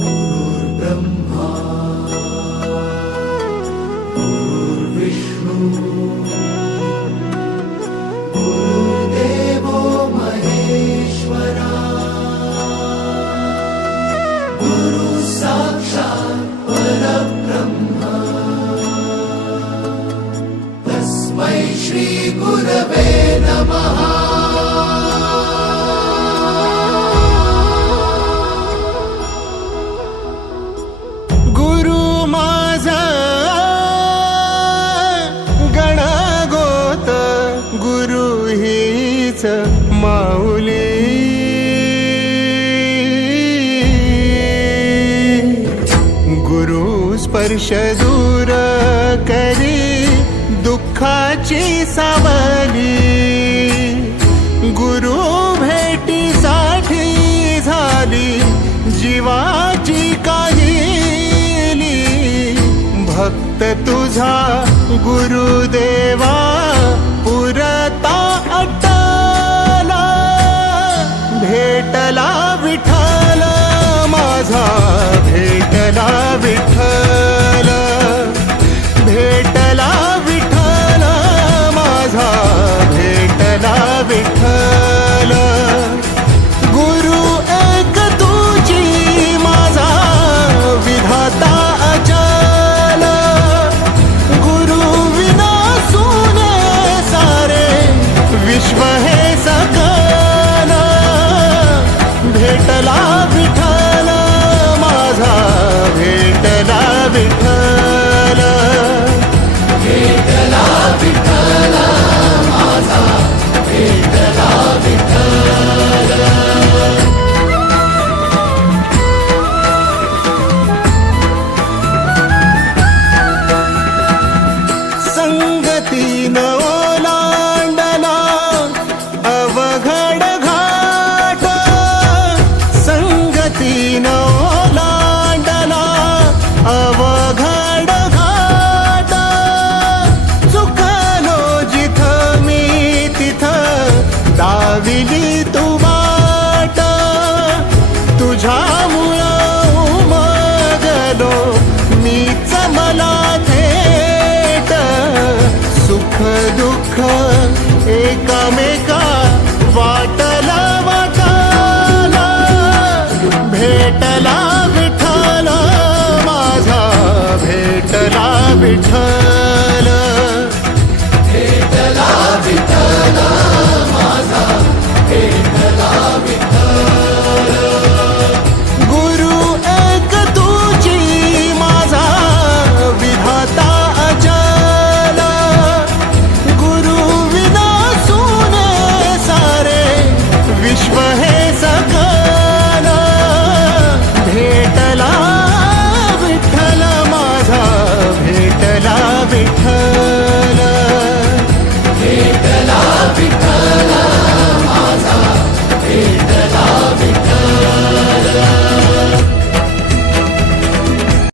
गुरुर्ब्रह्मा गुरुर्विष्णू गुरुर्देवो महेश्वरा गुरु साक्षात् परब्रह्म तस्मै श्री गुरवे नमः। गुरु माझा गणगोत गुरु हीच माऊली गुरु स्पर्श दूर करी दुःखाची सावली गुरु भेटीसाठी झाली जीवाची काहिली भक्त तुझा गुरुदेवा पुरता अट्टला भेटला विठ्ठल माझा भेटला विठ्ठल भेटला विठ्ठल माझा भेटला विठ्ठल गुरु एक तुझी माझा विधाता अचल गुरु विना सुने सारे विश्व हे सकल भेटला विठ्ठल माझा भेटला विठ्ठल भेटला विठ्ठल माझा भेटला विठ्ठल। संगतीन ओलांडला अवघड घाट संगतीन ओलांडला अवघड घाट चुकलो जिथं मी तिथं दाविली तू वाट तुझ्यामुळं उमगलो मीच मला थेट सुख दुःख एकामेका वाटला वाटाला भेटला विठ्ठल माझा भेटला विठ्ठल